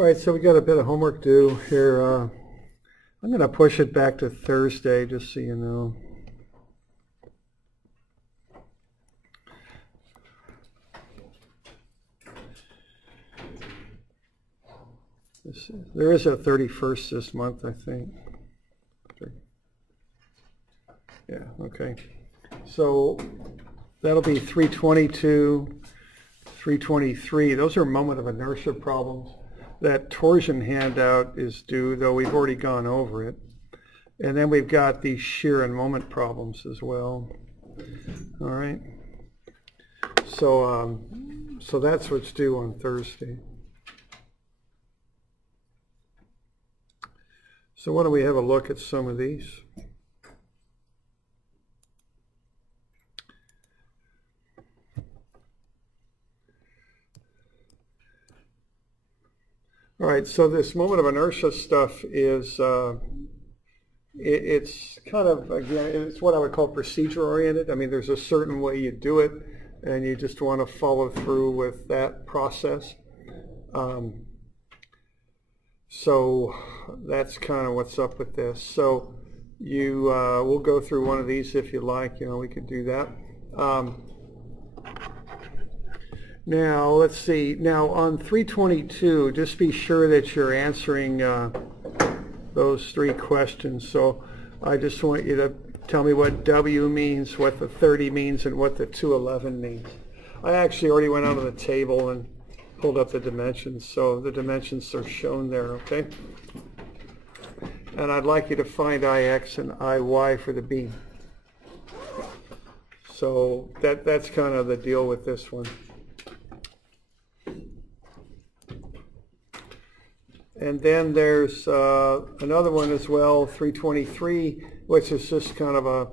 All right, so we got a bit of homework due here. I'm going to push it back to Thursday, just so you know. There is a 31st this month, I think. Yeah, okay. So that'll be 322, 323. Those are moment of inertia problems. That torsion handout is due, though we've already gone over it. And then we've got the shear and moment problems as well. All right. So, so that's what's due on Thursday. So why don't we have a look at some of these? All right, so this moment of inertia stuff is, it's kind of, again, it's what I would call procedure oriented. I mean, there's a certain way you do it, and you just want to follow through with that process. So that's kind of what's up with this. So you, we'll go through one of these if you like, you know, we could do that. Now, let's see. Now, on 322, just be sure that you're answering those three questions. So I just want you to tell me what W means, what the 30 means, and what the 211 means. I actually already went onto the table and pulled up the dimensions, so the dimensions are shown there, okay? And I'd like you to find IX and IY for the beam. So that's kind of the deal with this one. And then there's another one as well, 323, which is just kind of a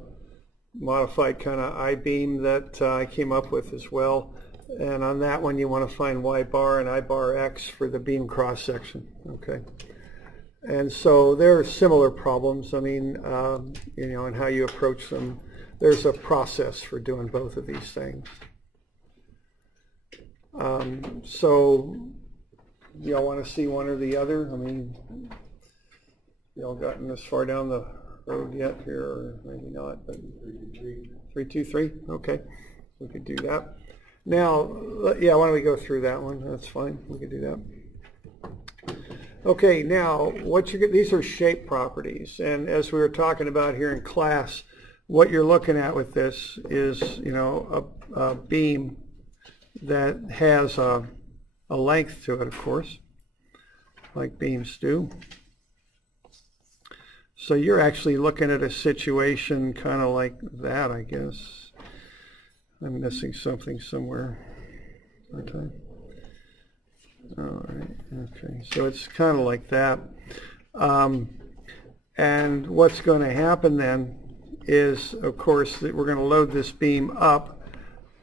modified kind of I-beam that I came up with as well. And on that one, you want to find Y bar and I bar X for the beam cross section. Okay. And so there are similar problems. I mean, you know, and how you approach them. There's a process for doing both of these things. So y'all want to see one or the other? I mean, y'all gotten this far down the road yet here, or maybe not, but 323, okay, we could do that. Now, yeah, why don't we go through that one? That's fine, we could do that. Okay, now, what you get, these are shape properties, and as we were talking about here in class, what you're looking at with this is, you know, a beam that has a length to it, of course, like beams do. So you're actually looking at a situation kind of like that, I guess. I'm missing something somewhere, aren't I? All right, okay, so it's kind of like that. And what's going to happen then is, of course, that we're going to load this beam up,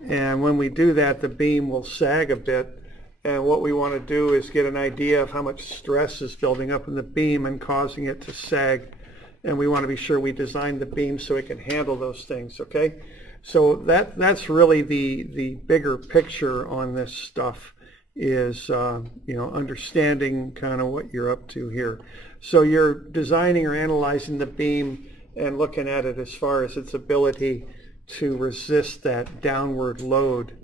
and when we do that, the beam will sag a bit. And what we want to do is get an idea of how much stress is building up in the beam and causing it to sag. And we want to be sure we design the beam so it can handle those things, okay? So that's really the bigger picture on this stuff is, you know, understanding kind of what you're up to here. So you're designing or analyzing the beam and looking at it as far as its ability to resist that downward load.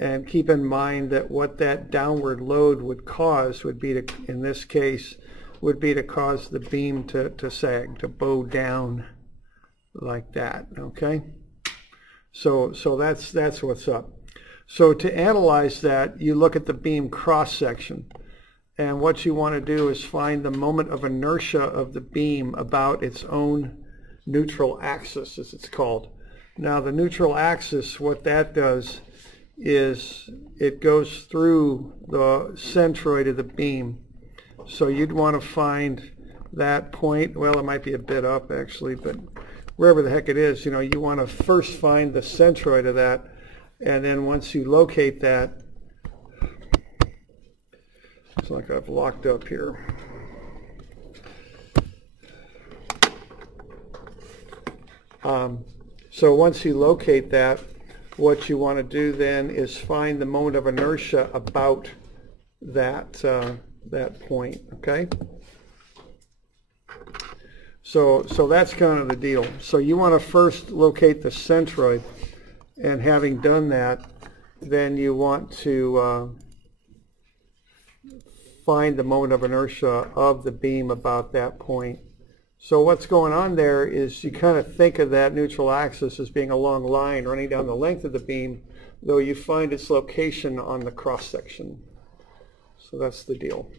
And keep in mind that what that downward load would cause would be to, in this case, would be to cause the beam to sag, to bow down like that, okay? So that's what's up. So to analyze that, you look at the beam cross-section. And what you want to do is find the moment of inertia of the beam about its own neutral axis, as it's called. Now the neutral axis, what that does is it goes through the centroid of the beam. So you'd want to find that point. Well, it might be a bit up actually, but wherever the heck it is, you know, you want to first find the centroid of that, and then once you locate that, it's like I've locked up here. So once you locate that, what you want to do then is find the moment of inertia about that that point, okay? So that's kind of the deal. So you want to first locate the centroid, and having done that, then you want to find the moment of inertia of the beam about that point. So what's going on there is you kind of think of that neutral axis as being a long line running down the length of the beam, though you find its location on the cross section. So that's the deal.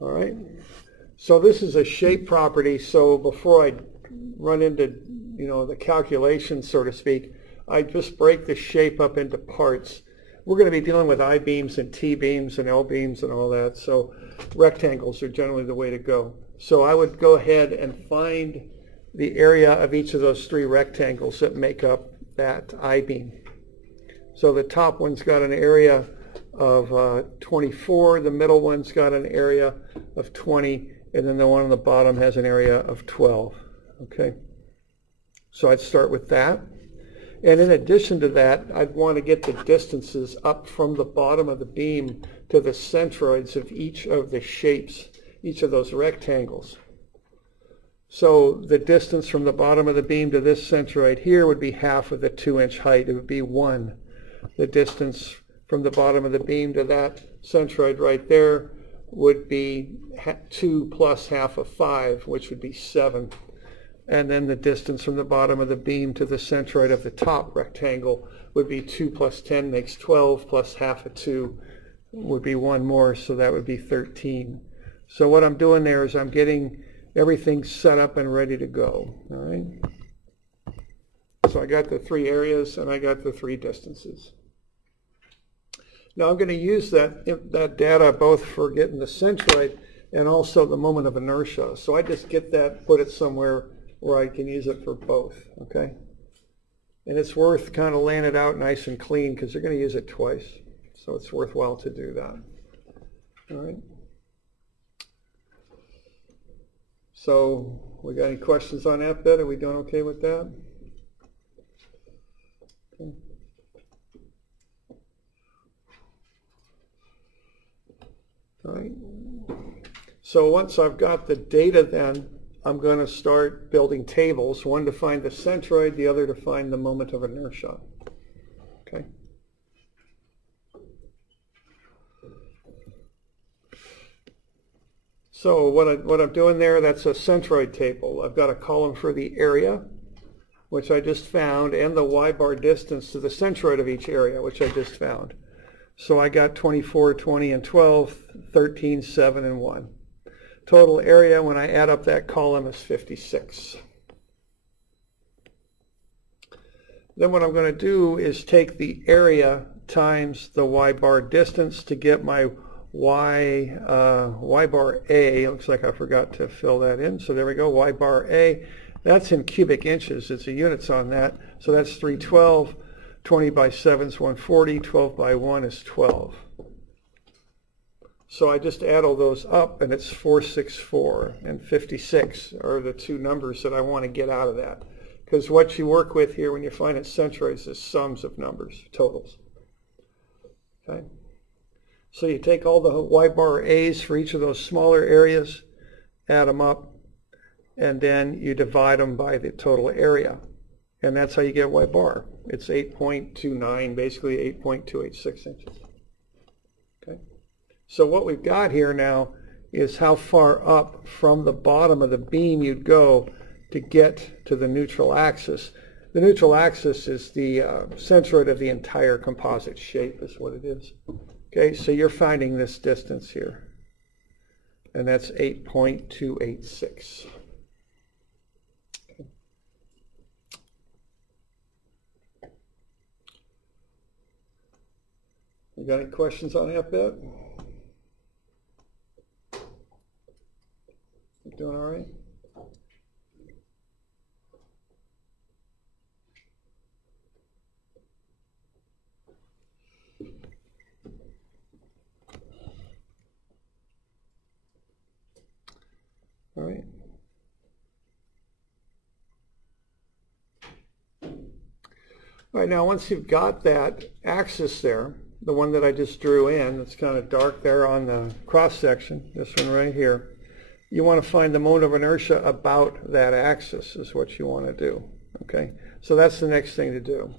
All right. So this is a shape property. So before I run into, the calculation, so to speak, I just break the shape up into parts. We're going to be dealing with I-beams and T-beams and L-beams and all that. So rectangles are generally the way to go. So I would go ahead and find the area of each of those three rectangles that make up that I-beam. So the top one's got an area of 24, the middle one's got an area of 20, and then the one on the bottom has an area of 12. Okay, so I'd start with that. And in addition to that, I'd want to get the distances up from the bottom of the beam to the centroids of each of the shapes, each of those rectangles. So the distance from the bottom of the beam to this centroid here would be half of the 2-inch height. It would be 1. The distance from the bottom of the beam to that centroid right there would be 2 plus half of 5, which would be 7. And then the distance from the bottom of the beam to the centroid of the top rectangle would be 2 plus 10 makes 12, plus half of 2 would be 1 more, so that would be 13. So what I'm doing there is I'm getting everything set up and ready to go. All right. So I got the 3 areas and I got the 3 distances. Now I'm going to use that data both for getting the centroid and also the moment of inertia. So I just get that, put it somewhere where I can use it for both, okay? And it's worth kind of laying it out nice and clean because they're going to use it twice. So it's worthwhile to do that. All right. So we got any questions on that bit? Are we doing okay with that? Okay. All right. So once I've got the data then, I'm going to start building tables, one to find the centroid, the other to find the moment of inertia. Okay. So what I'm doing there, that's a centroid table. I've got a column for the area, which I just found, and the y-bar distance to the centroid of each area, which I just found. So I got 24, 20, and 12, 13, 7, and 1. Total area, when I add up that column, is 56. Then what I'm going to do is take the area times the y-bar distance to get my y-bar A. Looks like I forgot to fill that in. So there we go, y-bar A. That's in cubic inches. It's a units on that. So that's 312. 20 by 7 is 140. 12 by 1 is 12. So I just add all those up, and it's 464, and 56 are the 2 numbers that I want to get out of that. Because what you work with here when you find it centroids is sums of numbers, totals. Okay. So you take all the y-bar A's for each of those smaller areas, add them up, and then you divide them by the total area. And that's how you get y-bar. It's 8.29, basically 8.286 inches. Okay. So what we've got here now is how far up from the bottom of the beam you'd go to get to the neutral axis. The neutral axis is the centroid of the entire composite shape is what it is. Okay, so you're finding this distance here, and that's 8.286. You got any questions on that bit? You doing all right? All right. All right, now once you've got that axis there, the one that I just drew in, it's kind of dark there on the cross section, this one right here, you want to find the moment of inertia about that axis is what you want to do. Okay, so that's the next thing to do.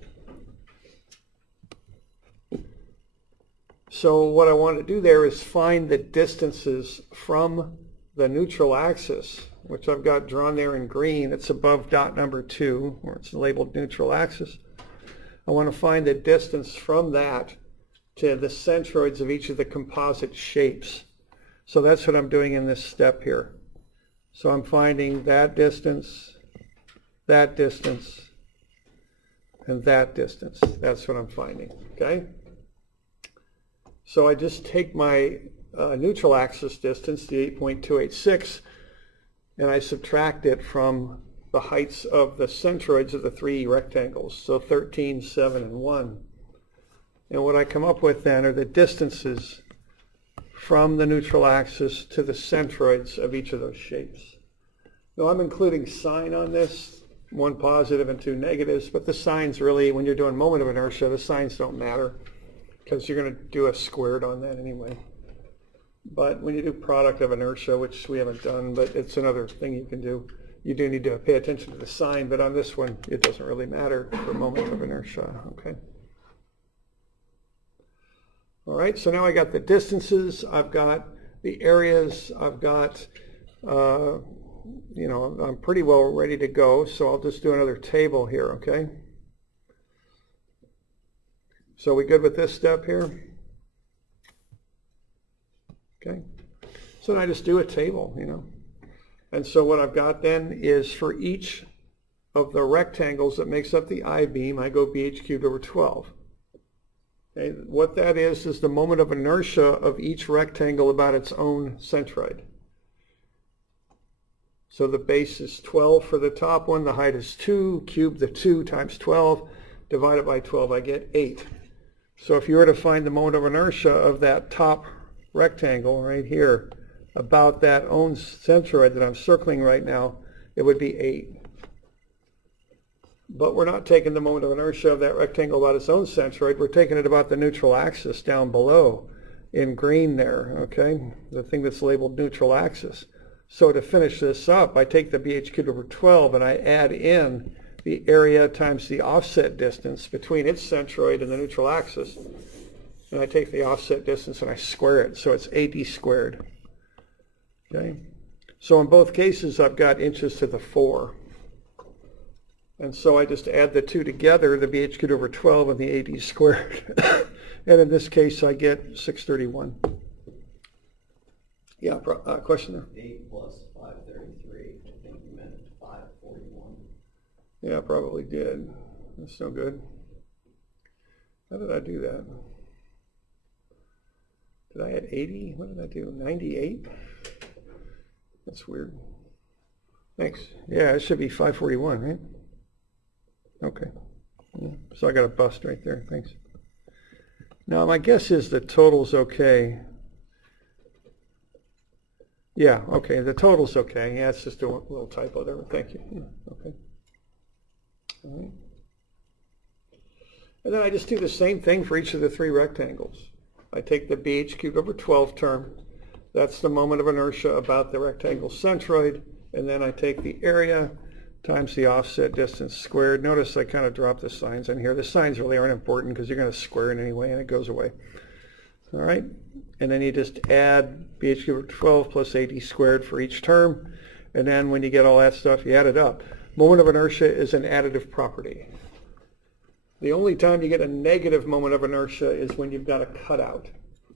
So what I want to do there is find the distances from the neutral axis, which I've got drawn there in green. It's above dot number 2, where it's labeled neutral axis. I want to find the distance from that to the centroids of each of the composite shapes. So that's what I'm doing in this step here. So I'm finding that distance, and that distance. That's what I'm finding, okay? So I just take my neutral axis distance, the 8.286, and I subtract it from the heights of the centroids of the 3 rectangles, so 13, 7, and 1. And what I come up with then are the distances from the neutral axis to the centroids of each of those shapes. Now I'm including sign on this, 1 positive and 2 negatives, but the signs really, when you're doing moment of inertia, the signs don't matter, because you're going to do a squared on that anyway. But when you do product of inertia, which we haven't done, but it's another thing you can do, you do need to pay attention to the sign, but on this one, it doesn't really matter for moment of inertia, okay? All right, so now I got the distances, I've got the areas, I've got, you know, I'm pretty well ready to go, so I'll just do another table here, okay? So we good with this step here? Okay. So then I just do a table, you know. And so what I've got then is for each of the rectangles that makes up the I-beam, I go BH cubed over 12. Okay. What that is the moment of inertia of each rectangle about its own centroid. So the base is 12 for the top one, the height is 2, cube the 2 times 12, divided by 12, I get 8. So if you were to find the moment of inertia of that top rectangle right here about that own centroid that I'm circling right now, it would be 8. But we're not taking the moment of inertia of that rectangle about its own centroid, we're taking it about the neutral axis down below in green there, okay? The thing that's labeled neutral axis. So to finish this up, I take the BH cubed over 12 and I add in the area times the offset distance between its centroid and the neutral axis. And I take the offset distance and I square it, so it's AD squared. Okay? So in both cases, I've got inches to the 4. And so I just add the 2 together, the BH cubed over 12 and the AD squared. And in this case, I get 631. Yeah, question there? 8 plus 533. I think you meant 541. Yeah, I probably did. That's no good. How did I do that? Did I add 80? What did I do? 98? That's weird. Thanks. Yeah, it should be 541, right? Okay. Yeah. So I got a bust right there. Thanks. Now, my guess is the total's okay. Yeah, okay. The total's okay. Yeah, it's just a little typo there. Thank you. Yeah, okay. All right. And then I just do the same thing for each of the 3 rectangles. I take the BH cubed over 12 term. That's the moment of inertia about the rectangle centroid. And then I take the area times the offset distance squared. Notice I kind of dropped the signs in here. The signs really aren't important because you're going to square it anyway and it goes away. All right. And then you just add BH cubed over 12 plus AD squared for each term. And then when you get all that stuff, you add it up. Moment of inertia is an additive property. The only time you get a negative moment of inertia is when you've got a cutout.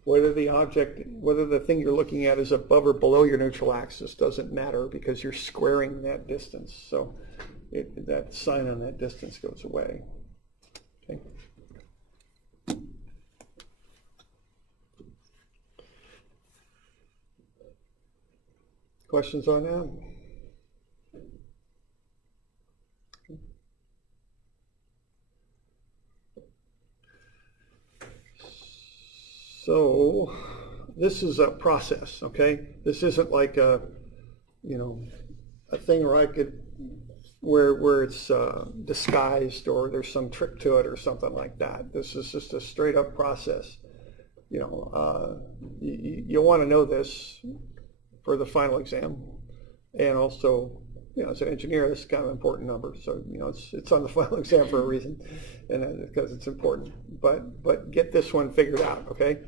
Whether the thing you're looking at is above or below your neutral axis doesn't matter because you're squaring that distance. So that sign on that distance goes away. Okay. Questions on that? So this is a process, okay? This isn't like a, you know, a thing where I could where it's disguised or there's some trick to it or something like that. This is just a straight up process. You know, you want to know this for the final exam, and also, you know, as an engineer, this is kind of an important number. So, you know, it's on the final exam for a reason, and because it's important. But get this one figured out, okay,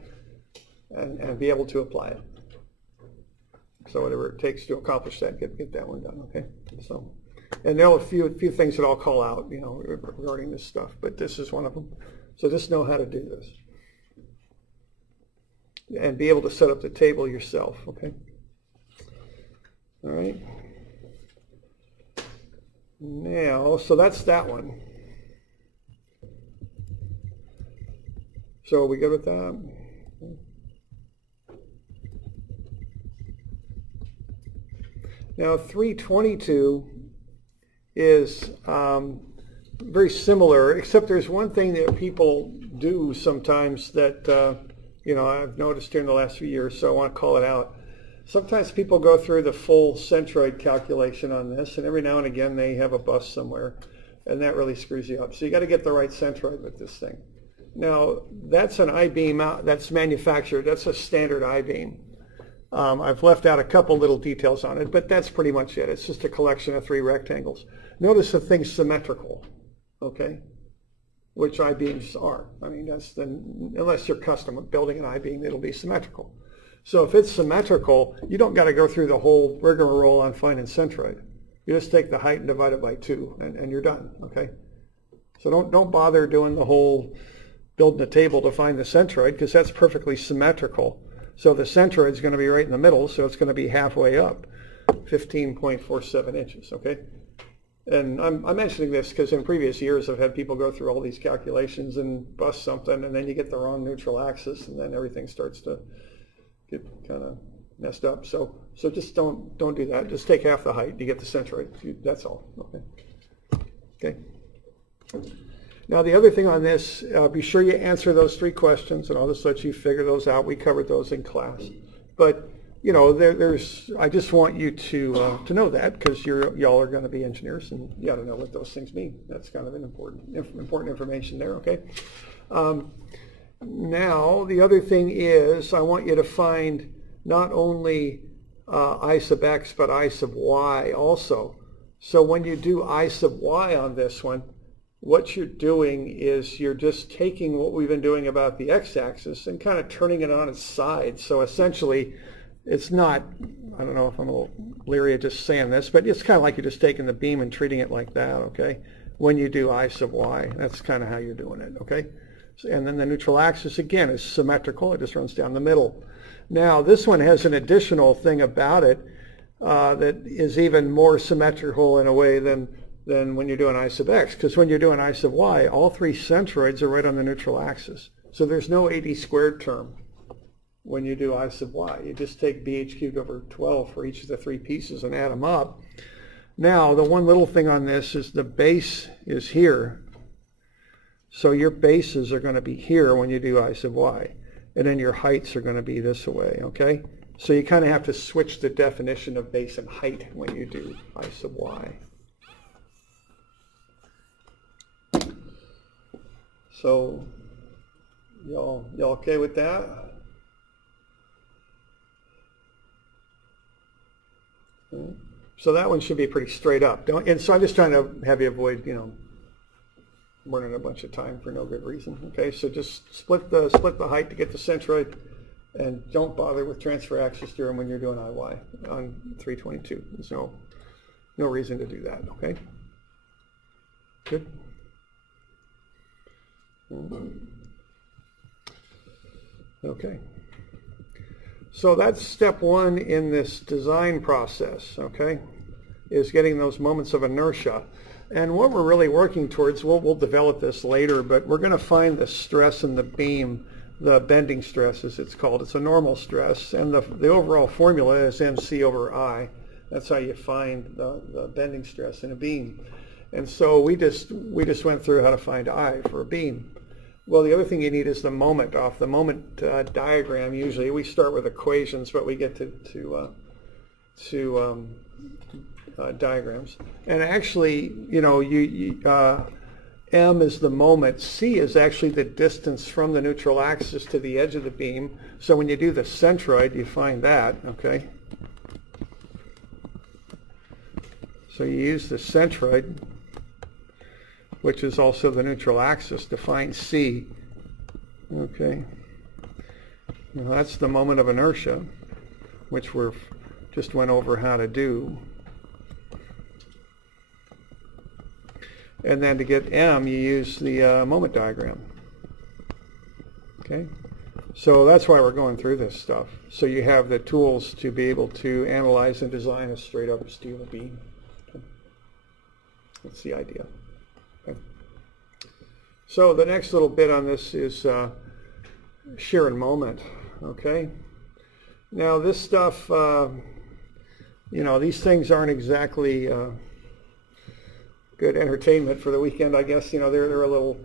and be able to apply it. So whatever it takes to accomplish that, get that one done, okay. So, and there are a few things that I'll call out, you know, regarding this stuff, but this is one of them. So just know how to do this, and be able to set up the table yourself, okay. All right. Now, so that's that one. So are we good with that? Now 322 is very similar, except there's one thing that people do sometimes that you know, I've noticed here in the last few years, so I want to call it out. Sometimes people go through the full centroid calculation on this, and every now and again they have a bust somewhere, and that really screws you up. So you got to get the right centroid with this thing. Now, that's an I-beam out, that's manufactured, that's a standard I-beam. I've left out a couple little details on it, but that's pretty much it. It's just a collection of 3 rectangles. Notice the thing's symmetrical, okay? Which I-beams are. I mean, that's unless you're custom building an I-beam, it'll be symmetrical. So if it's symmetrical, you don't got to go through the whole rigmarole on finding centroid. You just take the height and divide it by 2, and you're done, okay? So don't bother doing the whole building a table to find the centroid, because that's perfectly symmetrical. So the centroid is going to be right in the middle, so it's going to be halfway up, 15.47 inches, okay? And I'm mentioning this because in previous years I've had people go through all these calculations and bust something, and then you get the wrong neutral axis, and then everything starts to get kind of messed up. So just don't do that. Just take half the height. You get the centroid. That's all. Okay. Okay. Now the other thing on this, be sure you answer those 3 questions, and I'll just let you figure those out. We covered those in class. But you know, I just want you to know that, because y'all are going to be engineers, and you got to know what those things mean. That's kind of an important information there. Okay. Now, the other thing is I want you to find not only I sub x, but I sub y also. So when you do I sub y on this one, what you're doing is you're just taking what we've been doing about the x-axis and kind of turning it on its side. So essentially, it's not, I don't know if I'm a little leery of just saying this, but it's kind of like you're just taking the beam and treating it like that, okay? When you do I sub y, that's kind of how you're doing it, okay? And then the neutral axis, again, is symmetrical. It just runs down the middle. Now, this one has an additional thing about it that is even more symmetrical in a way than when you're doing I sub x, because when you're doing I sub y, all 3 centroids are right on the neutral axis. So there's no 80 squared term when you do I sub y. You just take bh cubed over 12 for each of the 3 pieces and add them up. Now, the one little thing on this is the base is here. So your bases are going to be here when you do I sub y. And then your heights are going to be this way, okay? So you kind of have to switch the definition of base and height when you do I sub y. So, y'all okay with that? Okay. So that one should be pretty straight up. And so I'm just trying to have you avoid, you know, burning a bunch of time for no good reason. Okay, so just split the height to get the centroid, and don't bother with transfer axis theorem when you're doing IY on 322. There's no reason to do that. Okay. Good. Okay. So that's step 1 in this design process. Okay, is getting those moments of inertia. And what we're really working towards, we'll develop this later, but we're going to find the stress in the beam, the bending stress as it's called. It's a normal stress, and the overall formula is MC over I. That's how you find the bending stress in a beam. And so we just went through how to find I for a beam. Well, the other thing you need is the moment. Off the moment diagram, usually we start with equations, but we get to diagrams. And actually, you know, M is the moment. C is actually the distance from the neutral axis to the edge of the beam. So when you do the centroid, you find that, okay? So you use the centroid, which is also the neutral axis, to find C, okay? Now that's the moment of inertia, which we just went over how to do. And then to get M, you use the moment diagram. Okay? So that's why we're going through this stuff. So you have the tools to be able to analyze and design a straight up steel beam. Okay. That's the idea. Okay. So the next little bit on this is shear and moment. Okay? Now this stuff, you know, these things aren't exactly good entertainment for the weekend, I guess. You know, they're a little,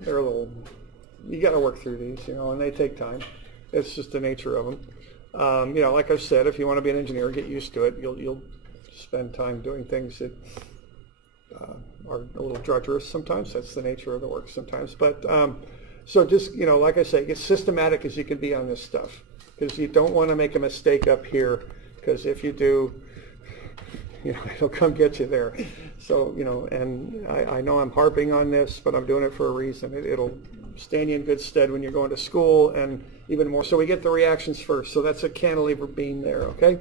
you got to work through these, you know, and they take time. It's just the nature of them. You know, like I've said, if you want to be an engineer, get used to it. You'll spend time doing things that are a little drudgerous sometimes. That's the nature of the work sometimes. But so just, you know, like I say, get systematic as you can be on this stuff, because you don't want to make a mistake up here, because if you do, you know, it'll come get you there. So, you know, and I know I'm harping on this, but I'm doing it for a reason. It'll stand you in good stead when you're going to school, and even more. So we get the reactions first. So that's a cantilever beam there, okay?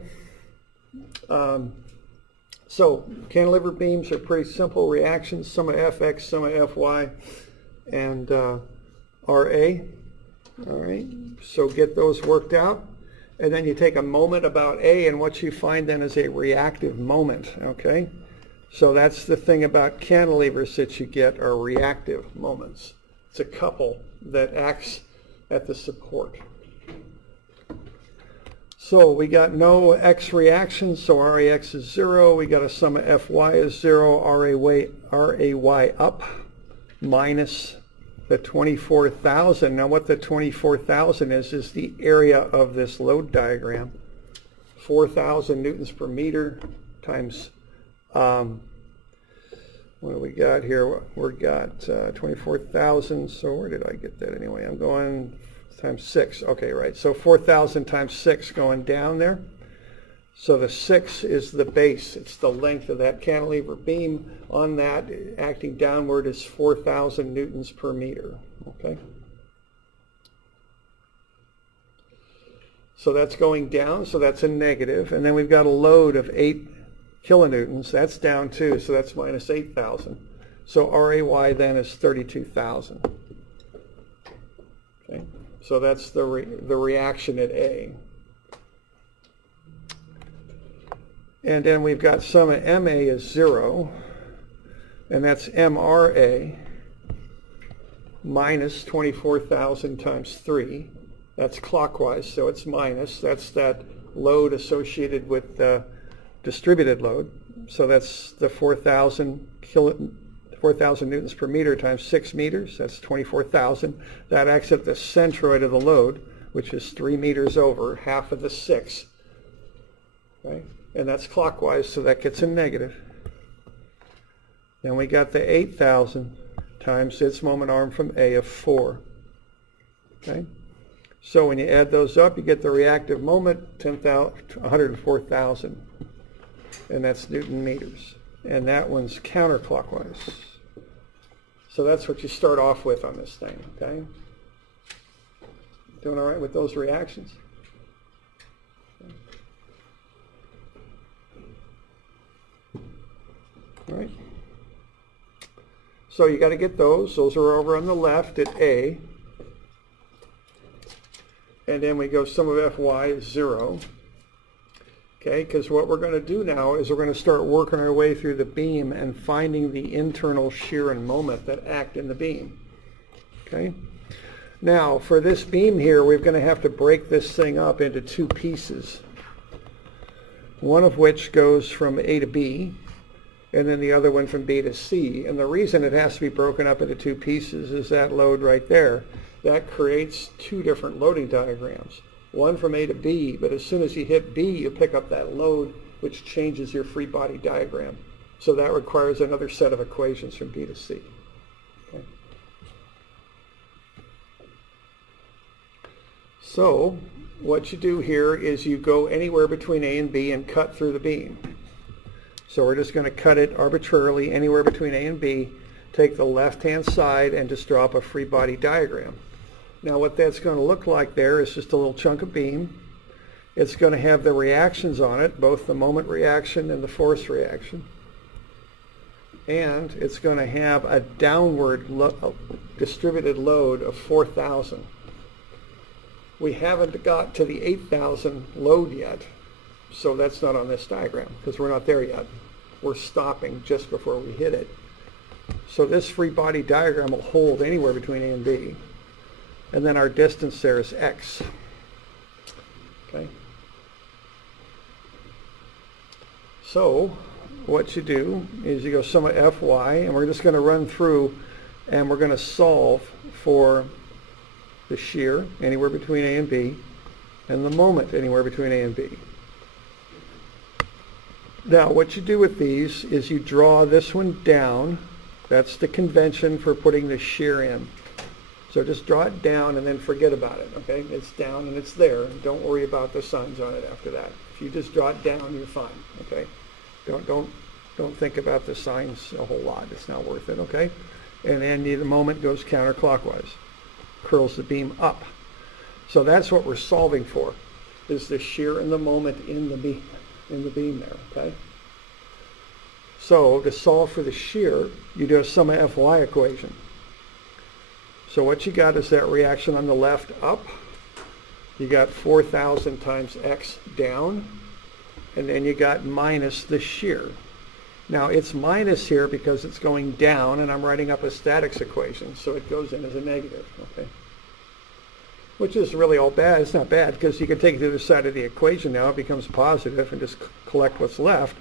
So cantilever beams are pretty simple reactions. Some of Fx, some of Fy, and Ra. All right, so get those worked out. And then you take a moment about A, and what you find then is a reactive moment, okay? So that's the thing about cantilevers that you get are reactive moments. It's a couple that acts at the support. So we got no X reactions, so Rax is 0. We got a sum of Fy is 0, Ray up minus the 24,000. Now what the 24,000 is the area of this load diagram. 4,000 newtons per meter times, what do we got here? We've got 24,000, so where did I get that anyway? I'm going times 6. Okay, right. So 4,000 times 6 going down there. So the 6 is the base. It's the length of that cantilever beam. On that, acting downward, is 4,000 newtons per meter. Okay? So that's going down, so that's a negative. And then we've got a load of 8 kilonewtons. That's down too, so that's minus 8,000. So Ray then is 32,000. Okay? So that's the reaction at A. And then we've got sum of MA is 0, and that's MRA minus 24,000 times 3. That's clockwise, so it's minus. That's that load associated with the distributed load. So that's the 4,000 newtons per meter times 6 meters. That's 24,000. That acts at the centroid of the load, which is 3 meters over, half of the 6. Okay? And that's clockwise, so that gets a negative. Then we got the 8,000 times its moment arm from A of 4. Okay? So when you add those up, you get the reactive moment, 104,000. And that's Newton meters. And that one's counterclockwise. So that's what you start off with on this thing, okay? Doing all right with those reactions? All right. So you got to get those. Those are over on the left at A. And then we go sum of Fy is 0. Okay, because what we're going to do now is we're going to start working our way through the beam and finding the internal shear and moment that act in the beam. Okay. Now, for this beam here, we're going to have to break this thing up into 2 pieces. One of which goes from A to B, and then the other one from B to C. And the reason it has to be broken up into 2 pieces is that load right there. That creates 2 different loading diagrams. One from A to B, but as soon as you hit B, you pick up that load, which changes your free body diagram. So that requires another set of equations from B to C. Okay. So what you do here is you go anywhere between A and B and cut through the beam. So we're just going to cut it arbitrarily anywhere between A and B, take the left-hand side and just draw up a free body diagram. Now what that's going to look like there is just a little chunk of beam. It's going to have the reactions on it, both the moment reaction and the force reaction. And it's going to have a downward distributed load of 4,000. We haven't got to the 8,000 load yet, so that's not on this diagram because we're not there yet. We're stopping just before we hit it. So this free body diagram will hold anywhere between A and B. And then our distance there is x. Okay. So what you do is you go sum of Fy, and we're just going to run through and we're going to solve for the shear anywhere between A and B and the moment anywhere between A and B. Now what you do with these is you draw this one down. That's the convention for putting the shear in. So just draw it down and then forget about it, okay? It's down and it's there. Don't worry about the signs on it after that. If you just draw it down, you're fine, okay? Don't think about the signs a whole lot. It's not worth it, okay? And then the moment goes counterclockwise, curls the beam up. So that's what we're solving for, is the shear and the moment in the beam there, okay? So to solve for the shear, you do a sum of Fy equation. So what you got is that reaction on the left up. You got 4,000 times x down, and then you got minus the shear. Now it's minus here because it's going down, and I'm writing up a statics equation, so it goes in as a negative, okay? Which is really all bad. It's not bad because you can take it to the other side of the equation now. It becomes positive and just collect what's left.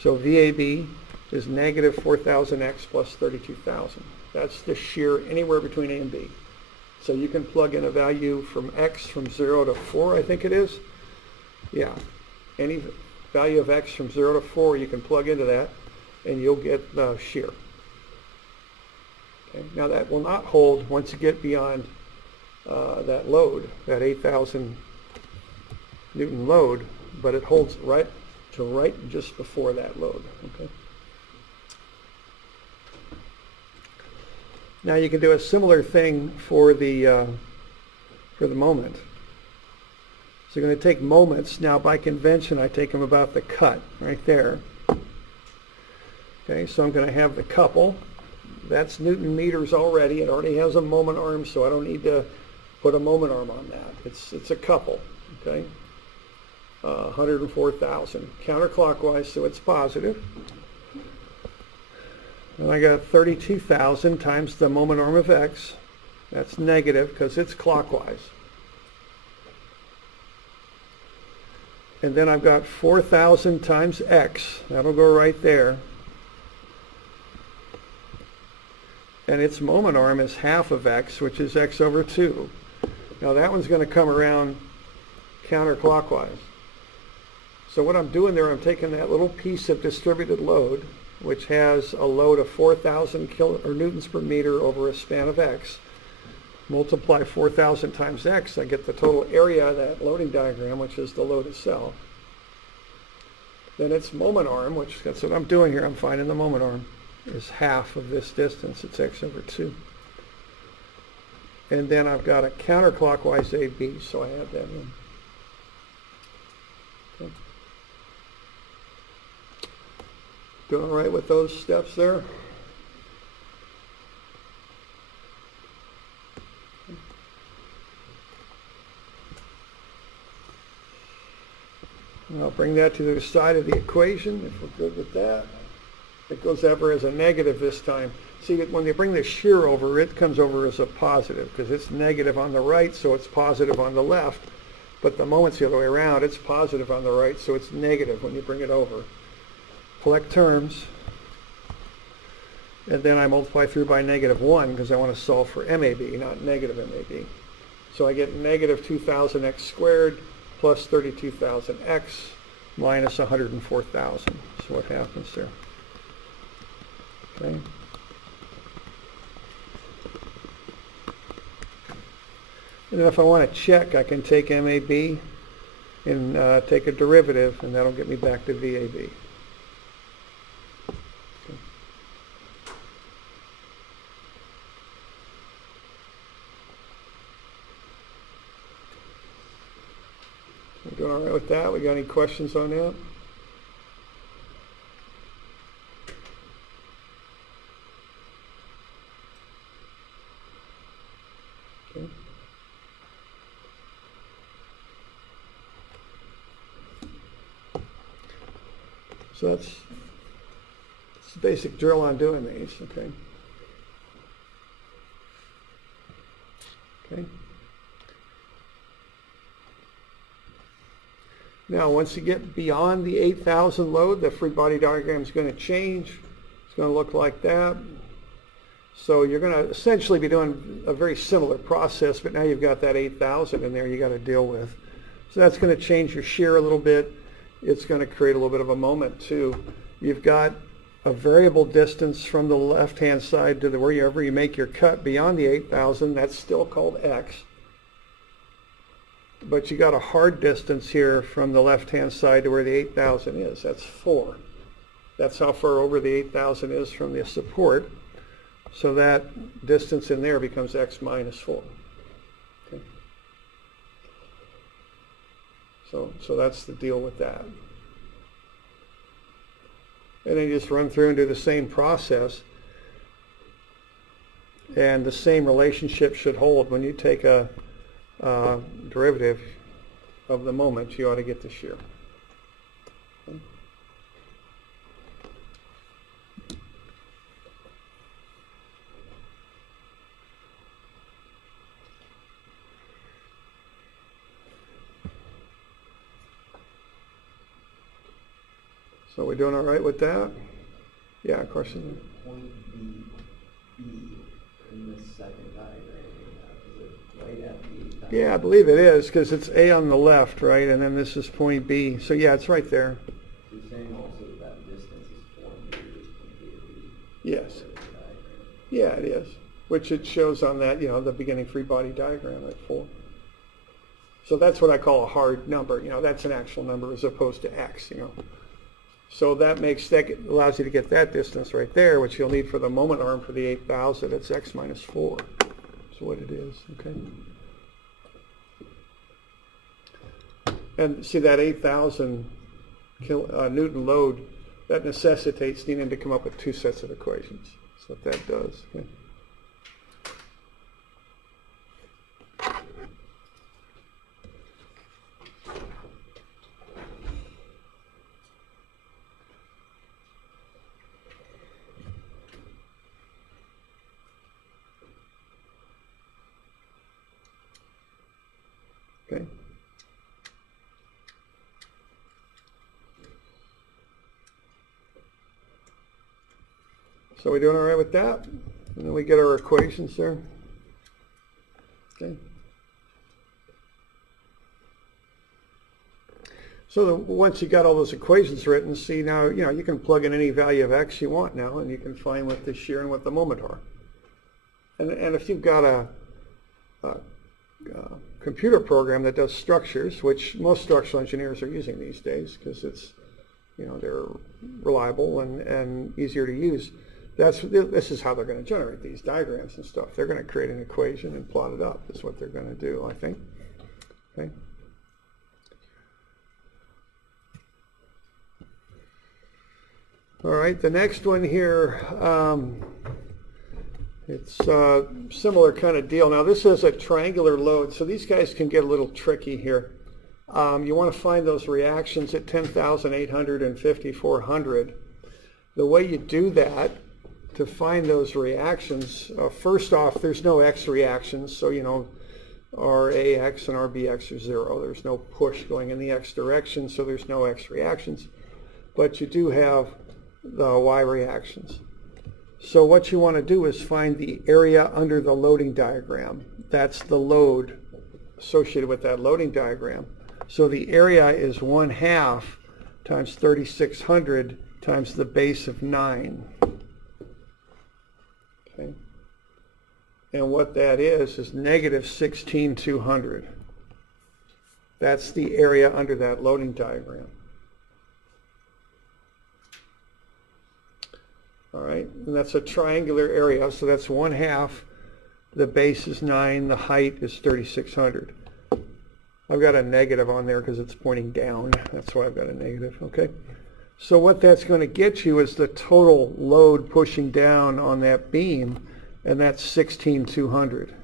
So VAB is negative 4,000x plus 32,000. That's the shear anywhere between A and B. So you can plug in a value from x from 0 to 4, I think it is. Yeah, any value of x from 0 to 4, you can plug into that, and you'll get the shear. Okay. Now that will not hold once you get beyond that load, that 8,000 Newton load, but it holds right just before that load. Okay. Now you can do a similar thing for the moment. So you're going to take moments. Now by convention I take them about the cut right there. Okay, so I'm going to have the couple. That's Newton meters already. It already has a moment arm, so I don't need to put a moment arm on that. It's a couple. Okay, 104,000 counterclockwise, so it's positive. And I got 32,000 times the moment arm of x. That's negative because it's clockwise. And then I've got 4,000 times x. That'll go right there. And its moment arm is half of x, which is x over 2. Now that one's going to come around counterclockwise. So what I'm doing there, I'm taking that little piece of distributed load, which has a load of 4,000 newtons per meter over a span of x. Multiply 4,000 times x, I get the total area of that loading diagram, which is the load itself. Then its moment arm, which that's what I'm doing here, I'm finding the moment arm, is half of this distance. It's x over 2. And then I've got a counterclockwise AB, so I add that in. Okay. Doing all right with those steps there? And I'll bring that to the side of the equation if we're good with that. It goes over as a negative this time. See, when they bring the shear over, it comes over as a positive because it's negative on the right, so it's positive on the left. But the moment's the other way around. It's positive on the right, so it's negative when you bring it over. Collect terms, and then I multiply through by -1 because I want to solve for MAB, not negative MAB. So I get negative 2,000x squared plus 32,000x minus 104,000. So what happens there? Okay. And then if I want to check, I can take MAB and take a derivative, and that'll get me back to VAB. Okay. We're doing all right with that? We got any questions on that? Okay. So that's the basic drill on doing these, okay? Okay. Now, once you get beyond the 8,000 load, the free body diagram is going to change. It's going to look like that. So you're going to essentially be doing a very similar process, but now you've got that 8,000 in there you got to deal with. So that's going to change your shear a little bit. It's going to create a little bit of a moment too. You've got a variable distance from the left-hand side to wherever you make your cut beyond the 8,000. That's still called X. But you got a hard distance here from the left-hand side to where the 8,000 is. That's 4. That's how far over the 8,000 is from the support. So that distance in there becomes X minus 4. Okay. So that's the deal with that. And then you just run through and do the same process. And the same relationship should hold. When you take a derivative of the moment, you ought to get the shear. Okay. So we're doing all right with that? Yeah, of course. Point B in the second diagram, is it right at the Yeah, I believe it is, because it's A on the left, right? And then this is point B. So yeah, it's right there. You're saying also that distance is 4 meters from A to B? Yes. Yeah, it is. Which it shows on that, the beginning free body diagram at 4. So that's what I call a hard number. That's an actual number as opposed to X, So that allows you to get that distance right there, which you'll need for the moment arm for the 8,000. It's X minus 4. That's what it is, okay? And see that 8,000 Newton load, that necessitates needing to come up with 2 sets of equations. That's what that does. Okay? Okay. So we're doing all right with that? And then we get our equations there. Okay. So once you got all those equations written, see now, you can plug in any value of X you want now, and you can find what the shear and what the moment are. And if you've got a computer program that does structures, which most structural engineers are using these days because it's, they're reliable and easier to use. This is how they're going to generate these diagrams and stuff. They're going to create an equation and plot it up. Is what they're going to do, I think. Okay. All right, the next one here. It's a similar kind of deal. Now this is a triangular load, so these guys can get a little tricky here. You want to find those reactions at 10,800 and 5,400. The way you do that, to find those reactions, first off, there's no X reactions, so our AX and our BX are 0. There's no push going in the X direction, so there's no X reactions. But you do have the Y reactions. So what you want to do is find the area under the loading diagram. That's the load associated with that loading diagram. So the area is 1/2 times 3,600 times the base of 9. And what that is negative 16,200. That's the area under that loading diagram. All right, and that's a triangular area, so that's 1/2. The base is 9, the height is 3,600. I've got a negative on there because it's pointing down. That's why I've got a negative, okay? So what that's going to get you is the total load pushing down on that beam, and that's 16,200.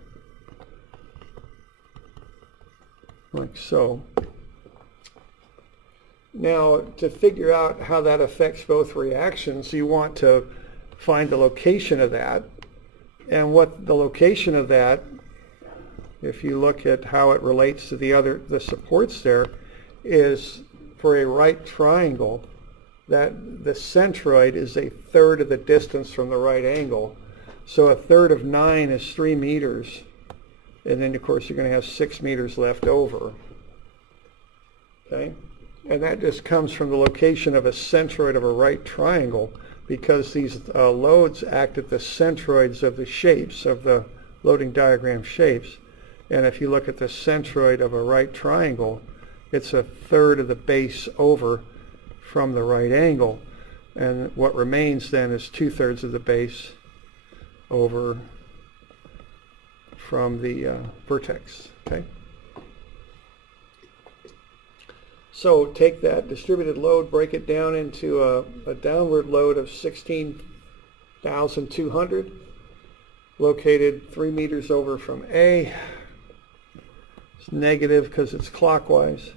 Like so. Now, to figure out how that affects both reactions, you want to find the location of that. And what the location of that, if you look at how it relates to the supports there, is for a right triangle, that the centroid is 1/3 of the distance from the right angle. So 1/3 of 9 is 3 meters. And then, of course, you're going to have 6 meters left over. Okay? And that just comes from the location of a centroid of a right triangle, because these loads act at the centroids of the shapes, of the loading diagram shapes. And if you look at the centroid of a right triangle, it's 1/3 of the base over from the right angle. And what remains then is 2/3 of the base over from the vertex. Okay? So take that distributed load, break it down into a downward load of 16,200, located 3 meters over from A. It's negative because it's clockwise.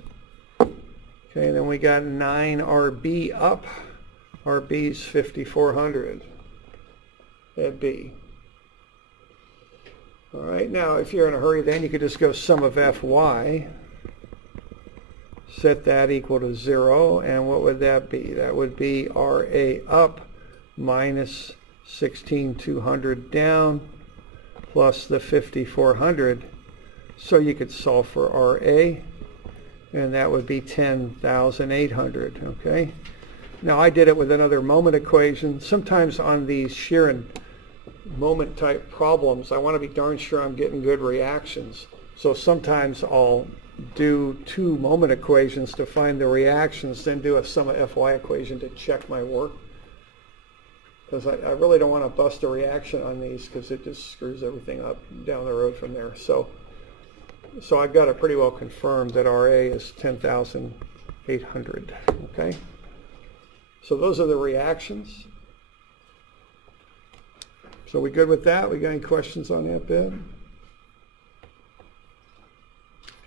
Okay, then we got 9 RB up. RB is 5,400 at B. All right, now if you're in a hurry, then you could just go sum of Fy. Set that equal to 0, and what would that be? That would be RA up minus 16,200 down plus the 5,400. So you could solve for RA, and that would be 10,800, okay? Now I did it with another moment equation. Sometimes on these shear and moment type problems, I want to be darn sure I'm getting good reactions. So sometimes I'll do 2 moment equations to find the reactions, then do a sum of Fy equation to check my work. Because I really don't want to bust a reaction on these, because it just screws everything up down the road from there. So I've got it pretty well confirmed that RA is 10,800. Okay? So those are the reactions. So we good with that? We got any questions on that bit?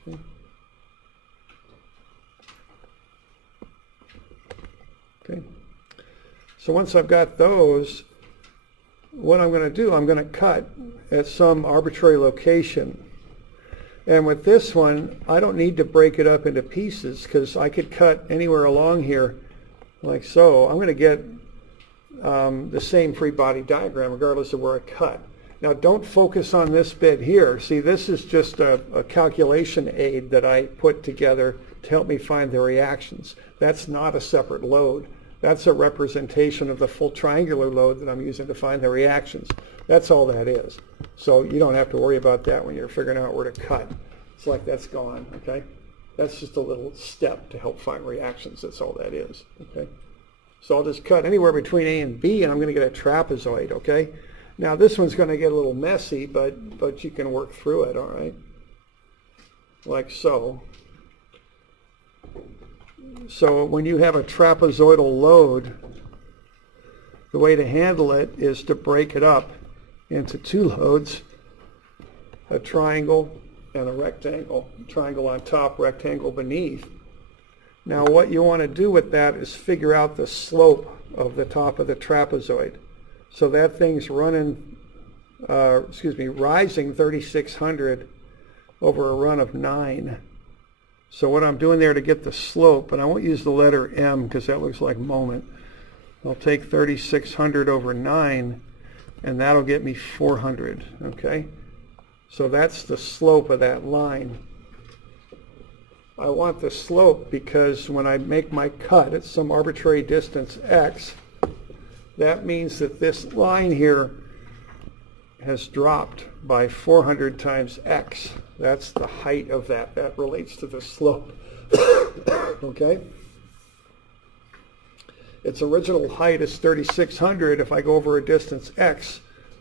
Okay. Okay. So once I've got those, what I'm going to do, I'm going to cut at some arbitrary location. And with this one, I don't need to break it up into pieces, because I could cut anywhere along here like so. I'm going to get the same free body diagram regardless of where I cut. Now don't focus on this bit here. See, this is just a calculation aid that I put together to help me find the reactions. That's not a separate load. That's a representation of the full triangular load that I'm using to find the reactions. That's all that is. So you don't have to worry about that when you're figuring out where to cut. It's like that's gone, okay? That's just a little step to help find reactions. That's all that is, okay? So I'll just cut anywhere between A and B, and I'm going to get a trapezoid, okay? Now this one's going to get a little messy, but you can work through it, all right? Like so. So when you have a trapezoidal load, the way to handle it is to break it up into 2 loads, a triangle and a rectangle. Triangle on top, rectangle beneath. Now what you want to do with that is figure out the slope of the top of the trapezoid. So that thing's rising 3,600 over a run of 9. So what I'm doing there to get the slope, and I won't use the letter M because that looks like moment. I'll take 3,600 over 9, and that'll get me 400, okay? So that's the slope of that line. I want the slope because when I make my cut at some arbitrary distance x, that means that this line here has dropped by 400 times x. That's the height of that. That relates to the slope. Okay? Its original height is 3,600. If I go over a distance x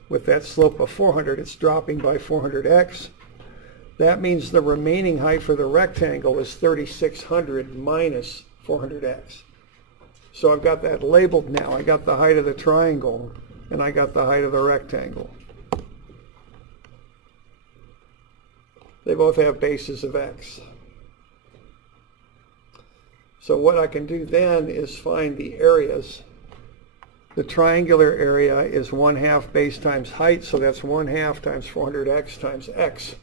with that slope of 400, it's dropping by 400x. That means the remaining height for the rectangle is 3,600 minus 400x. So I've got that labeled now. I got the height of the triangle, and I got the height of the rectangle. They both have bases of x. So what I can do then is find the areas. The triangular area is 1/2 base times height, so that's 1/2 times 400x times x.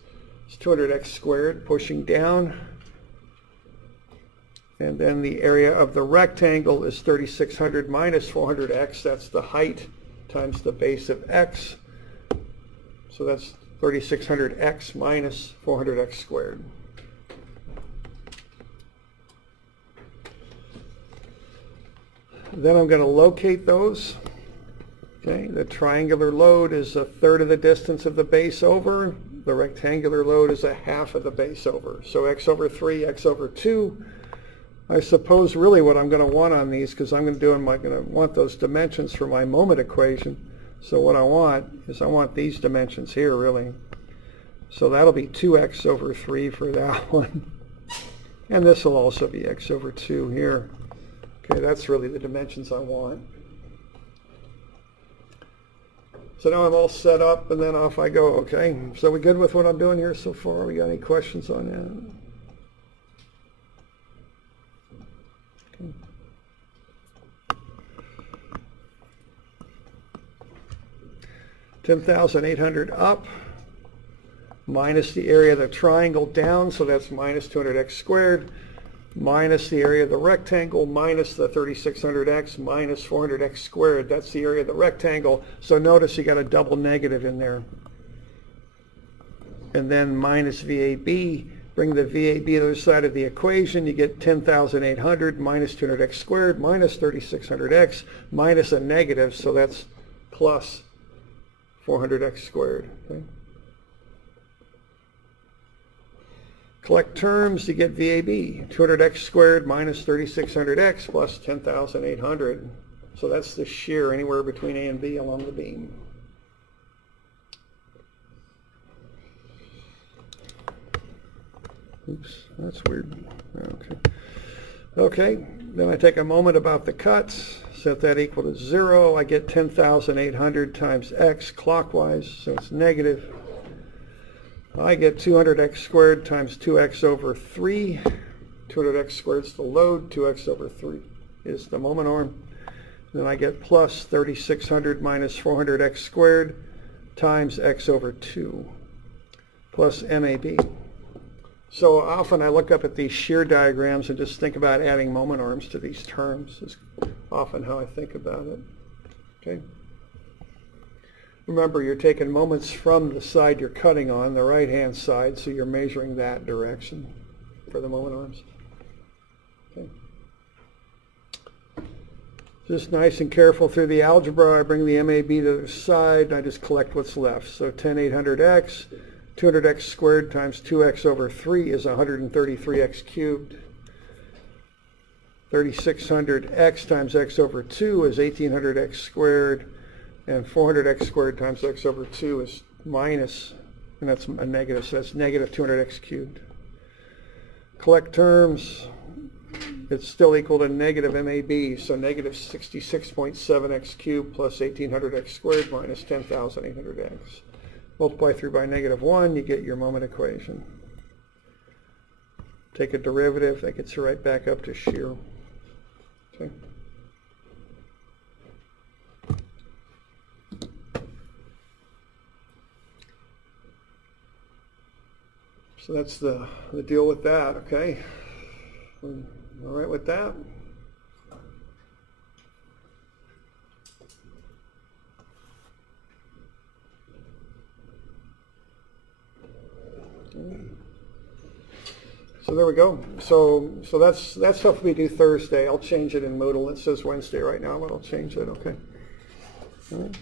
It's 200x squared, pushing down. And then the area of the rectangle is 3,600 minus 400x. That's the height times the base of x. So that's 3,600x minus 400x squared. Then I'm going to locate those. Okay, the triangular load is 1/3 of the distance of the base over. The rectangular load is 1/2 of the base over. So x over 3, x over 2. I suppose really what I'm going to want on these, because I'm going to want those dimensions for my moment equation. So what I want these dimensions here really. So that'll be 2x over 3 for that one. And this will also be x over 2 here. Okay, that's really the dimensions I want. So now I'm all set up, and then off I go. Okay, so we good with what I'm doing here so far? We got any questions on that? Okay. 10,800 up, minus the area of the triangle down, so that's minus 200x squared, minus the area of the rectangle, minus the 3,600x, minus 400x squared. That's the area of the rectangle. So notice you got a double negative in there. And then minus VAB. Bring the VAB to the other side of the equation. You get 10,800 minus 200x squared minus 3,600x minus a negative. So that's plus 400x squared. Okay. Collect terms, you get VAB, 200x squared minus 3,600x plus 10,800. So that's the shear anywhere between A and B along the beam. Oops, that's weird. Okay. Okay, then I take a moment about the cuts, set that equal to 0. I get 10,800 times x clockwise, so it's negative. I get 200x squared times 2x over 3. 200x squared is the load, 2x over 3 is the moment arm. Then I get plus 3,600 minus 400x squared times x over 2 plus MAB. So often I look up at these shear diagrams and just think about adding moment arms to these terms. Is often how I think about it. Okay. Remember, you're taking moments from the side you're cutting on, the right-hand side, so you're measuring that direction for the moment arms. Okay. Just nice and careful through the algebra. I bring the MAB to the side, and I just collect what's left. So 10,800x, 200x squared times 2x over 3 is 133x cubed. 3,600x times x over 2 is 1,800x squared. And 400x squared times x over 2 is minus, and that's a negative, so that's negative 200x cubed. Collect terms, it's still equal to negative MAB, so negative 66.7x cubed plus 1,800x squared minus 10,800x. Multiply through by -1, you get your moment equation. Take a derivative, that gets you right back up to shear. Okay. So that's the deal with that, okay? All right with that? So there we go. So that's stuff we do Thursday. I'll change it in Moodle. It says Wednesday right now, but I'll change it, okay? All right.